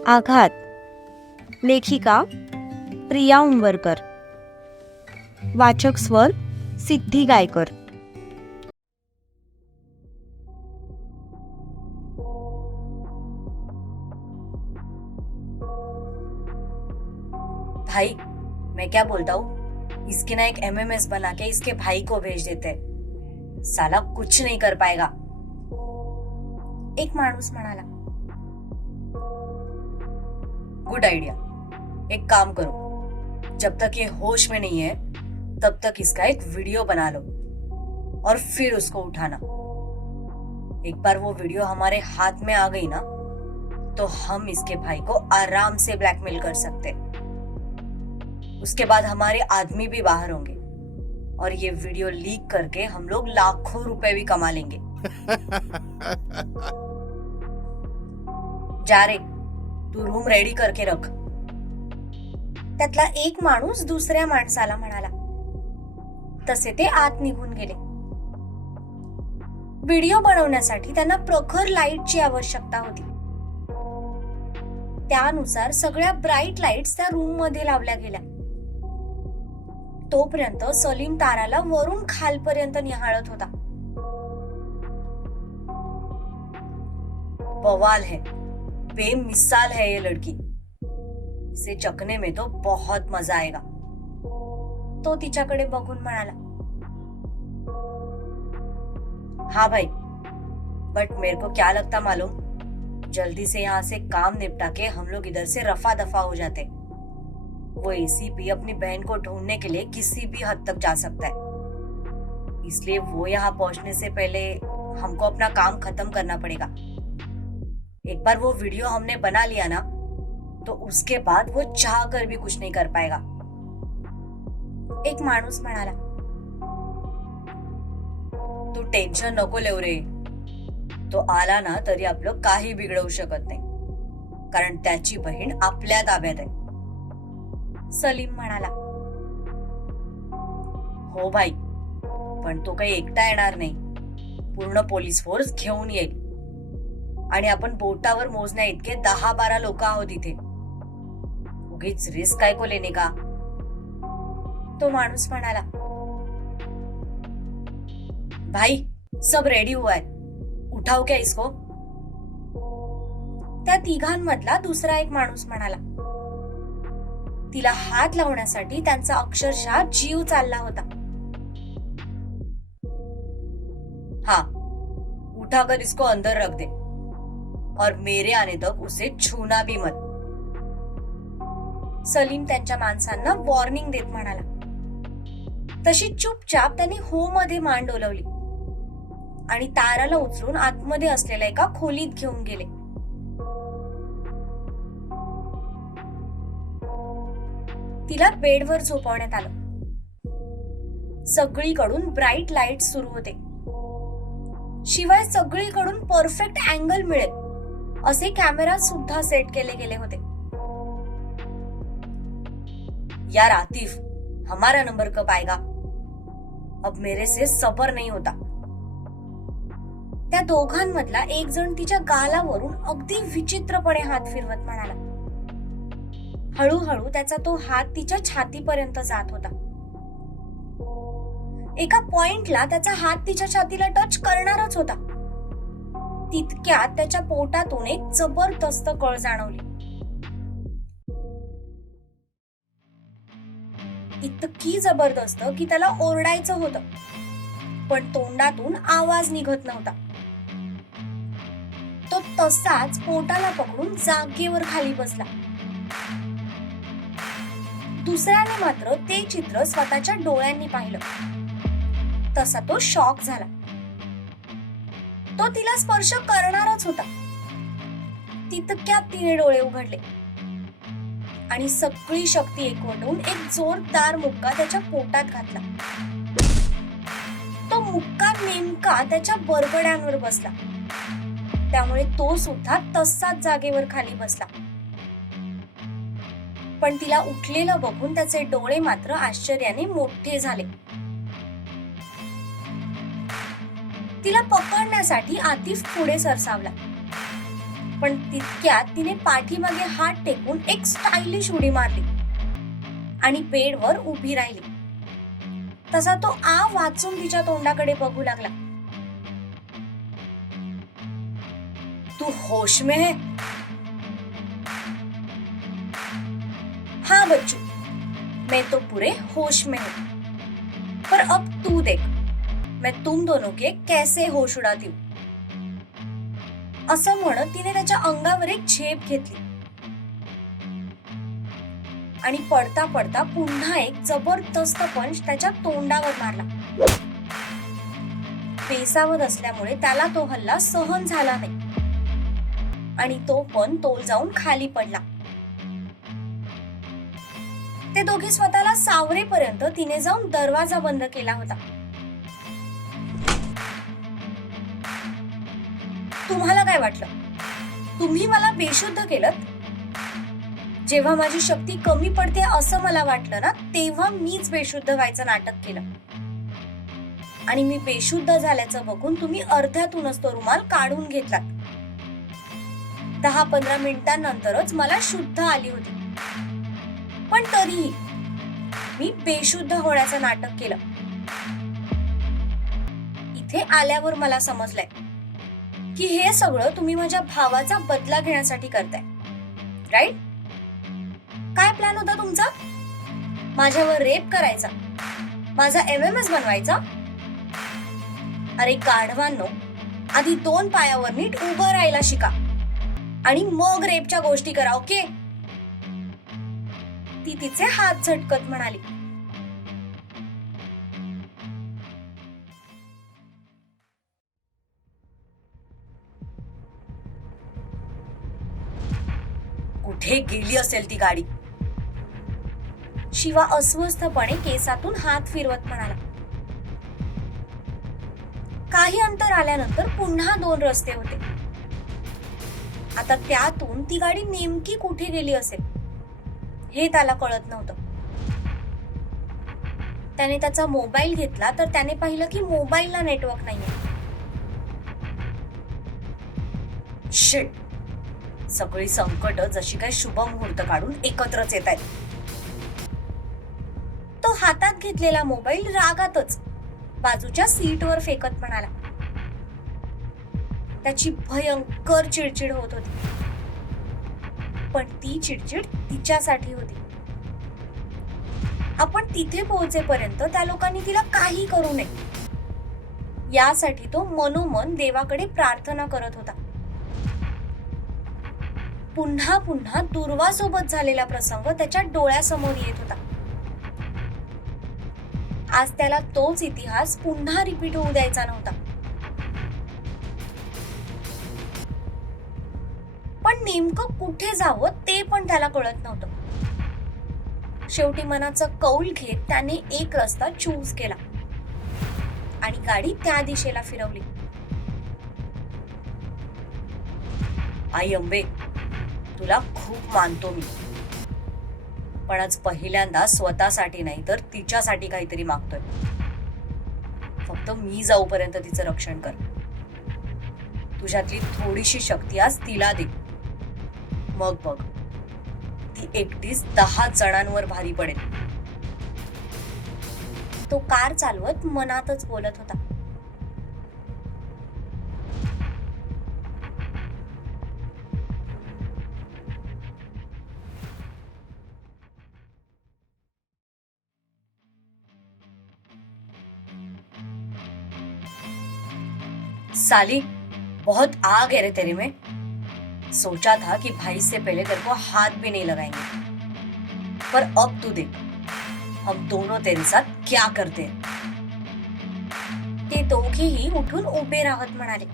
आघात. लेखिका प्रिया उंबरकर. वाचक स्वर सिद्धी गायकर. भाई, मैं क्या बोलता हूँ, इसकी ना एक एमएमएस बना के इसके भाई को भेज देते हैं। साला कुछ नहीं कर पाएगा, एक माणूस म्हणाला। गुड आइडिया, एक काम करो, जब तक ये होश में नहीं है तब तक इसका एक वीडियो बना लो और फिर उसको उठाना। एक बार वो वीडियो हमारे हाथ में आ गई ना, तो हम इसके भाई को आराम से ब्लैकमेल कर सकते। उसके बाद हमारे आदमी भी बाहर होंगे और ये वीडियो लीक करके हम लोग लाखों रुपए भी कमा लेंगे। जा रे, तू रूम रेडी करके रख। त्यातला एक माणूस दुसऱ्या माणसाला म्हणाला। तसे ते आत निघून गेले। व्हिडिओ बनवण्यासाठी त्यांना प्रखर लाईटची आवश्यकता होती। त्यानुसार सगळ्या ब्राईट लाईट्स त्या रूम मध्ये लावल्या गेल्या। तोपर्यंत सलीम ताराला वरून खालपर्यंत निहाळत होता। बवाल है, बेमिसाल है ये लड़की, इसे चकने में तो बहुत मजा आएगा, तो तिच्याकडे बघून म्हणाला। हाँ भाई, बट मेरे को क्या लगता मालूम, जल्दी से यहाँ से काम निपटा के हम लोग इधर से रफा दफा हो जाते। वो एसीपी अपनी बहन को ढूंढने के लिए किसी भी हद तक जा सकता है, इसलिए वो यहाँ पहुंचने से पहले हमको अपना काम खत्म करना पड़ेगा। एक बार वो वीडियो हमने बना लिया ना, तो उसके बाद वो चाह कर भी कुछ नहीं कर पाएगा, एक माणूस म्हणाला। तू टेन्शन नको लेऊ रे, तो आला ना तरी आपलं काही बिघडवू शकत नाही, कारण त्याची बहीण आपल्या ताब्यात आहे, सलीम म्हणाला। हो भाई, पण तो काही एकटा येणार नाही, पूर्ण पोलीस फोर्स घेऊन येईल आणि आपण बोटावर मोजण्या इतके 10-12 लोक आहोत इथे, उगीच रिस्क काय को लेने का, तो माणूस म्हणाला। भाई, सब रेडी हुआ है, उठाओ क्या इसको, त्या तिघांमधला दुसरा एक माणूस म्हणाला। तिला हात लावण्यासाठी त्यांचा अक्षरशः जीव चालला होता। हाँ, उठाकर इसको अंदर रख दे और मेरे आने तक उसे छूना भी मत, सलीम त्यांच्या माणसांना वॉर्निंग देत म्हणाला। तशी चुपचाप त्यांनी हो मध्ये मान डोलवली आणि ताराला उचलून आतमध्ये असलेल्या एका खोलीत घेऊन गेले। तिला बेडवर झोपवण्यात आलं। सगळीकडून ब्राईट लाईट सुरू होते, शिवाय सगळीकडून परफेक्ट अँगल मिळेल असे कॅमेरा सुद्धा सेट केले गेले होते। यार आतिफ, हमारा नंबर कब आएगा, अब मेरे से सबर नहीं होता, त्या दोघांमधला एक जण तिच्या गालावरून अगदी विचित्रपणे हात फिरवत म्हणाला। हळूहळू त्याचा तो हात तिच्या छातीपर्यंत जात होता। एका पॉइंटला त्याचा हात तिच्या छातीला टच करणारच होता, तितक्यात त्याच्या पोटातून एक जबरदस्त कळ जाणवली। इतकी जबरदस्त की त्याला ओरडायचं होतं, पण तोंडातून आवाज निघत नव्हता। तो तसाच पोटाला पकडून जागेवर खाली बसला। दुसऱ्याने मात्र ते चित्र स्वतःच्या डोळ्यांनी पाहिलं, तसा तो शॉक झाला। तो तिला स्पर्श करणारच होता, तितक्यात तिने डोळे उघडले आणि सगळी शक्ती एकवटून एक जोरदार मुक्का त्याच्या पोटात घातला। तो मुक्का नेमका त्याच्या बरगड्यांवर बसला, त्यामुळे तो सुद्धा तसाच जागेवर खाली बसला। पण तिला उठलेलं बघून त्याचे डोळे मात्र आश्चर्याने मोठे झाले। तिला पकडण्यासाठी आतिफ पुढे सरसावला, पण तितक्यात तिने पाठीमागे हात टेकून एक स्टायलिश उडी मारली आणि बेडवर उभी राहिली. तसा तो वाचून तिच्या तोंडाकडे बघू लागला. तू होश में है? हाँ बच्चू, मैं तो पूरे होश में हूं. पर अब तू देख, मैं तुम दोनों के कैसे होश उडाती हूं. असं म्हणत तिने त्याच्या अंगावर एक झेप घेतली आणि पडता पडता पुन्हा एक जबरदस्त पंच त्याच्या तोंडावर मारला. बेसावध असल्यामुळे त्याला तो हल्ला सहन झाला नाही आणि तो पण तोल जाऊन खाली पडला. ते दोघे स्वतःला सावरेपर्यंत तिने जाऊन दरवाजा बंद केला होता. तुम्हाला काय वाटलं? तुम्ही मला बेशुद्ध केलं? जेव्हा माझी शक्ती कमी पडते असं मला वाटलं ना, तेव्हा मीच बेशुद्ध व्हायचं नाटक केलं आणि मी बेशुद्ध झाल्याचं बघून तुम्ही अर्ध्यातूनच तो रुमाल काढून घेतलात. 10-15 मिनिटांनंतरच मला शुद्ध आली होती, पण तरीही मी बेशुद्ध होण्याचं नाटक केलं. इथे आल्यावर मला समजलंय की हे सगळं तुम्ही माझ्या भावाचा बदला घेण्यासाठी करताय, राईट? काय प्लॅन होता तुमचा? माझ्यावर रेप करायचा, माझा MMS बनवायचा? अरे गाढवांनो, आधी 2 पायावर नीट उभं राहायला शिका आणि मग रेपच्या गोष्टी करा, ओके? ती तिचे हात झटकत म्हणाली. कुठे गेली असेल ती गाडी? शिवा अस्वस्थपणे केसातून हात फिरवत म्हणाला. काही अंतर आल्यानंतर पुन्हा 2 रस्ते होते. आता त्यातून ती गाडी नेमकी कुठे गेली असेल हे त्याला कळत नव्हतं. त्याने त्याचा मोबाईल घेतला तर त्याने पाहिलं की मोबाईलला नेटवर्क नाहीये. शिट, सगळी संकट जशी काही शुभ मुहूर्त काढून एकत्रच येत आहेत. तो हातात घेतलेला मोबाईल रागातच बाजूच्या सीटवर फेकत म्हणाला. त्याची भयंकर चिडचिड होत होती, पण ती चिडचिड तिच्यासाठी होती. आपण तिथे पोहोचेपर्यंत त्या लोकांनी तिला काही करू नये यासाठी तो मनोमन देवाकडे प्रार्थना करत होता. पुन्हा पुन्हा दुर्वासोबत झालेला प्रसंग त्याच्या डोळ्यासमोर येत होता. आज त्याला तोच इतिहास पुन्हा रिपीट होऊ द्यायचा नव्हता. पण नेमकं कुठे जावं ते पण त्याला कळत नव्हतं. शेवटी मनाचं कौल घेत त्याने एक रस्ता चूज केला आणि गाडी त्या दिशेला फिरवली. आई अंबे, तुला खूप मानतो मी, पण आज पहिल्यांदा स्वतःसाठी नाही तर तिच्यासाठी काहीतरी मागतोय. फक्त मी जाऊपर्यंत तिचं रक्षण कर. तुझ्यातली थोडीशी शक्ती आज तिला दे, मग बघ ती एकटीच 10 जणांवर भारी पडेल. तो कार चालवत मनातच बोलत होता. साली, बहुत आग है रे तेरे में. सोचा था कि भाई से पहले तेरे को हाथ भी नहीं लगाएंगे, पर अब तू देख हम दोनों तेरे साथ क्या करते हैं. ते दोघेही उठून उभे राहत म्हणाले.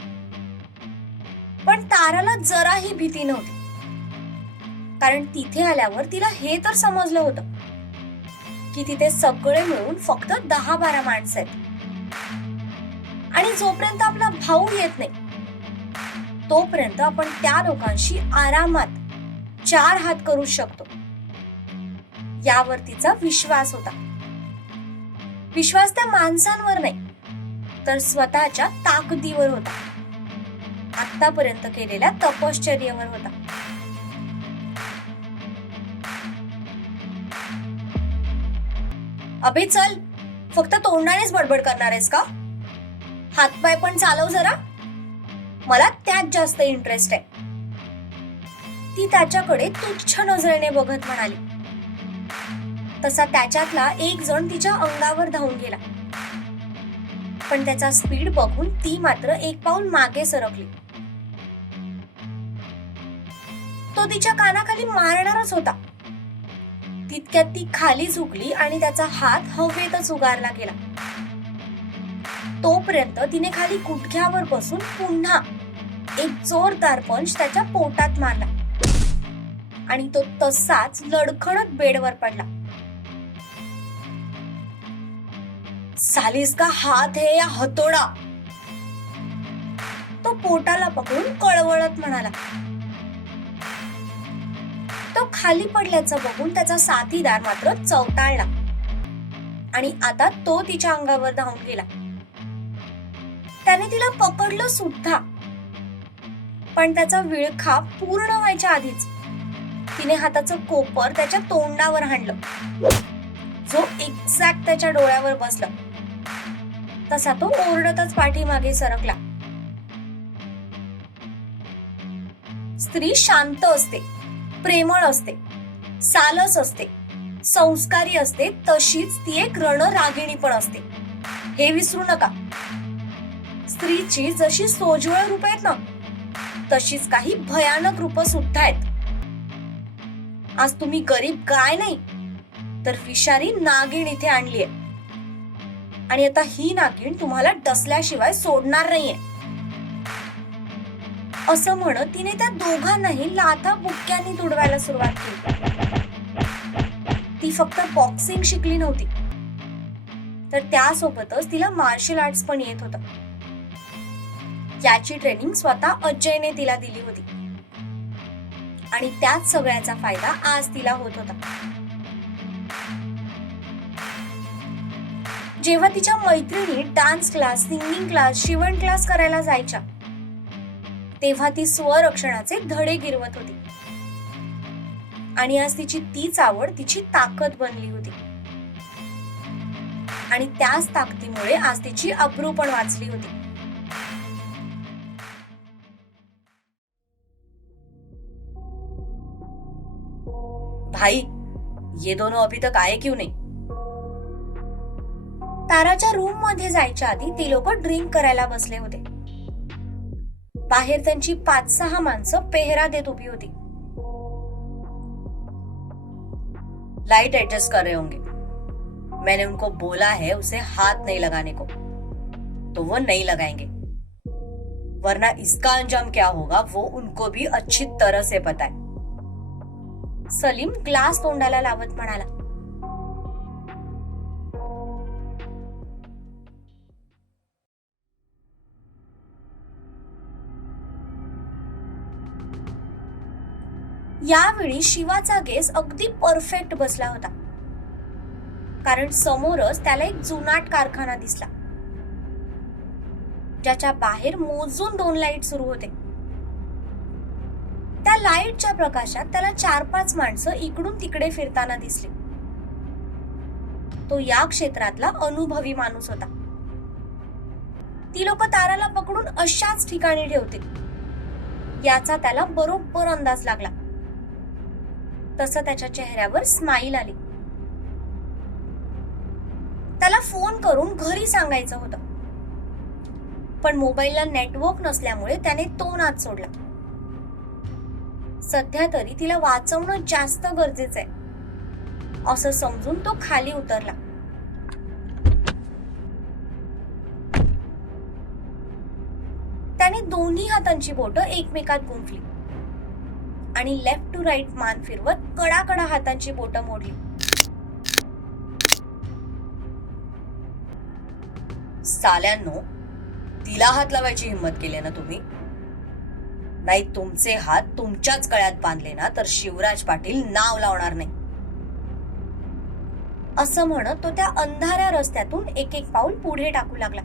पण ताराला जराही भीती नव्हती, कारण तिथे आल्यावर तिला हे तर समजलं होतं की तिथे सगळे मिळून फक्त 10-12 माणसं आहेत आणि जोपर्यंत आपला भाऊ येत नाही तोपर्यंत आपण त्या लोकांशी आरामात 4 हात करू शकतो. यावर तिचा विश्वास होता. विश्वास त्या माणसांवर नाही तर स्वतःच्या ताकदीवर होता. आतापर्यंत केलेल्या तपश्चर्येवर होता. अबे चल, फक्त तोंडानेच बडबड करणार आहेस का? हातपाय पण चालव जरा. मला त्यात जास्त इंटरेस्ट आहे. ती त्याच्याकडे तुच्छ नजरेने बघत म्हणाली. तसा त्याच्यातला एक जण तिच्या अंगावर धावून गेला, पण त्याचा स्पीड बघून ती मात्र एक पाऊल मागे सरकली. तो तिच्या कानाखाली मारणारच होता. तितक्यात ती खाली झुकली आणि त्याचा हात हवेतच उगारला गेला. तोपर्यंत तिने खाली गुडघ्यावर बसून पुन्हा एक जोरदार पंच त्याच्या पोटात मारला आणि तो तसाच लडखडत बेडवर पडला. सालीस का हात है या हतोडा, तो पोटाला पकडून कळवळत म्हणाला. तो खाली पडल्याचं बघून त्याचा साथीदार मात्र चवताळला आणि आता तो तिच्या अंगावर धावून गेला. त्याने तिला पकडलं सुद्धा, पण त्याचा विळखा पूर्ण व्हायच्या आधीच तिने हाताचं कोपर त्याच्या तोंडावर हाणलं, जो एक्झॅक्ट त्याच्या डोळ्यावर बसला. तसा तो ओरडतच पाठीमागे सरकला. स्त्री शांत असते, प्रेमळ असते, सालस असते, संस्कारी असते, तशीच ती एक रणरागिणी पण असते, हे विसरू नका. स्त्रीची जशी सोज्वळ रूप आहेत ना, तशीच काही भयानक रूप सुद्धा आहेत. आज तुम्ही गरीब गाय नाही तर विषारी नागिण इथे आणलीये आणि आता ही नागिण तुम्हाला डसल्याशिवाय सोडणार नाहीये. असं म्हणत तिने त्या दोघांनाही लाथा बुक्क्यांनी तुडवायला सुरुवात केली. ती फक्त बॉक्सिंग शिकली नव्हती, तर त्यासोबतच तिला मार्शल आर्ट्स पण येत होतं. याची ट्रेनिंग स्वतः अजयने तिला दिली होती आणि त्याच सगळ्याचा फायदा आज तिला होत होता. जेव्हा तिच्या मैत्रिणी डान्स क्लास, सिंगिंग क्लास, शिवण क्लास करायला जायच्या, तेव्हा ती स्वरक्षणाचे धडे गिरवत होती आणि आज तिची तीच आवड तिची ताकद बनली होती आणि त्याच ताकदीमुळे आज तिची अब्रू पण वाचली होती. भाई, ये दोनों अभी तक आए क्यों नहीं? ताराच्या रूम मध्ये जायच्या आधी ती लोक ड्रिंक करायला बसले होते. बाहेर त्यांची 5-6 माणसं पेहरा देत उभी होती. लाइट एडजस्ट कर रहे होंगे. मैंने उनको बोला है उसे हाथ नहीं लगाने को, तो वो नहीं लगाएंगे, वरना इसका अंजाम क्या होगा वो उनको भी अच्छी तरह से पता है. सलीम ग्लास तोंडाला लावत म्हणाला. यावेळी शिवाचा गेस अगदी परफेक्ट बसला होता, कारण समोरच त्याला एक जुनाट कारखाना दिसला, ज्याच्या बाहेर मोजून 2 लाईट सुरू होते. त्या लाईटच्या प्रकाशात त्याला 4-5 माणसं इकडून तिकडे फिरताना दिसली. तो या क्षेत्रातला अनुभवी माणूस होता. ती लोक ताराला पकडून अशाच ठिकाणी ठेवतील याचा त्याला बरोबर अंदाज लागला. तसं त्याच्या चेहऱ्यावर स्माईल आली. त्याला फोन करून घरी सांगायचं होतं, पण मोबाईलला नेटवर्क नसल्यामुळे त्याने तो नाद सोडला. सध्या तरी तिला वाचवणं जास्त गरजेचं आहे असं समजून तो खाली उतरला. त्याने दोन्ही हातांची बोटं एकमेकात गुंफली आणि लेफ्ट टू राईट मान फिरवत कडाकडा हातांची बोटं मोडली. साल्यांनो, तिला हात लावायची हिम्मत केली ना तुम्ही? नाही तुमचे हात तुमच्याच गळ्यात बांधले ना तर शिवराज पाटील नाव लावणार नाही. असं म्हणत तो त्या अंधाऱ्या रस्त्यातून एक पाऊल पुढे टाकू लागला.